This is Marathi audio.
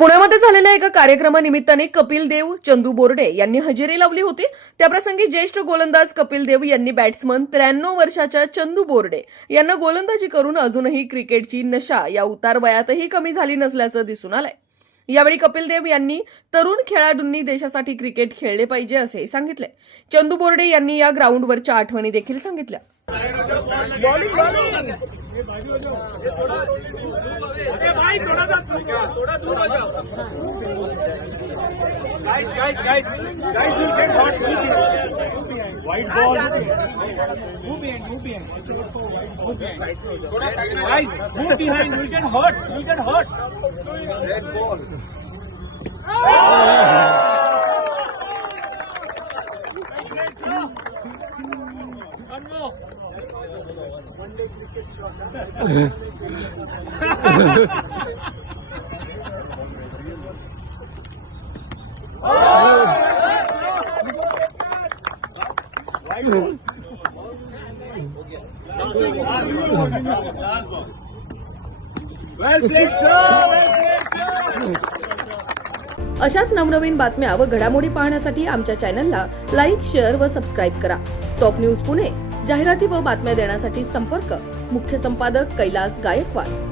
पुण्यामध्ये झालेल्या एका कार्यक्रमानिमित्ताने कपिल देव, चंदू बोर्डे यांनी हजेरी लावली होती। त्याप्रसंगी ज्येष्ठ गोलंदाज कपिल देव यांनी बॅट्समन 93 वर्षाच्या चंदू बोर्डे यांना गोलंदाजी करून अजूनही क्रिकेटची नशा या उतार वयातही कमी झाली नसल्याचं दिसून आलंय। यावेळी कपिल देव यांनी तरुण खेळाडूंनी देशासाठी क्रिकेट खेळले पाहिजे असे सांगितले। चंदू बोर्डे यांनी या ग्राउंडवरच्या आठवणी देखील सांगितल्या। भाई थोड़ा दूर हो जाओ guys will get hot white ball move behind guys move behind you'll get hot red ball अशाच नवनवीन बातम्या व घडामोडी पाहण्यासाठी आमच्या चॅनलला लाईक, शेअर व सबस्क्राईब करा। टॉप न्यूज पुणे जाहिराती व बातम्या देण्यासाठी संपर्क मुख्य संपादक कैलास गायकवाड।